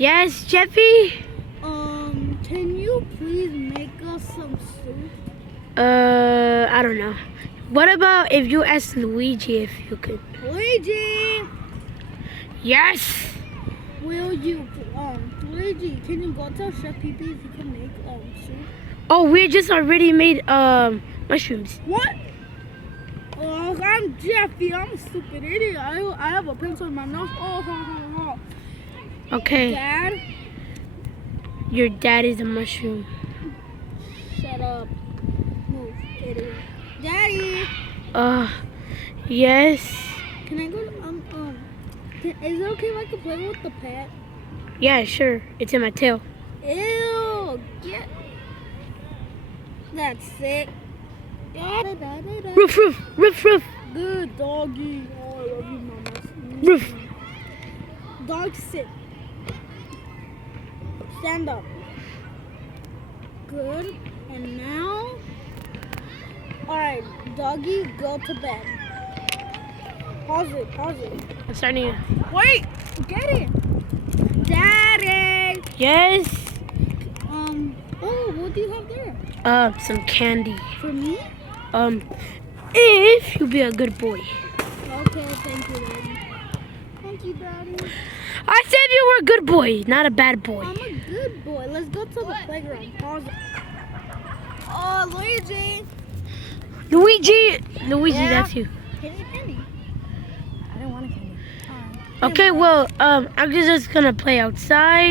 Yes, Jeffy? Can you please make us some soup? I don't know. What about if you ask Luigi if you could? Luigi! Yes! Will you, Luigi, can you go tell Chef Pee Pee if you can make, soup? Oh, we just already made, mushrooms. What? Oh, I'm Jeffy. I'm a stupid idiot. I have a pencil in my nose. Oh. Okay. Dad? Your dad is a mushroom. Shut up. Move, idiot. Daddy! Yes. Can I go to, is it okay if I can play with the pet? Yeah, sure. It's in my tail. Ew! Get... That's sick. Roof, roof, roof, roof. Good doggy. Oh, I love you, mama. Roof. Dog, sit. Stand up. Good. And now... Alright, doggy, go to bed. Pause it. I'm starting to... Wait! Get it! Daddy! Yes. Oh, what do you have there? Some candy. For me? If you be a good boy. Okay, thank you, Daddy. Thank you, Daddy. I said you were a good boy, not a bad boy. I'm a good boy. Let's go to the playground. Pause it. Oh, Luigi. Luigi, Yeah. that's you. Candy. I don't want a candy. Okay, well, I'm just gonna play outside.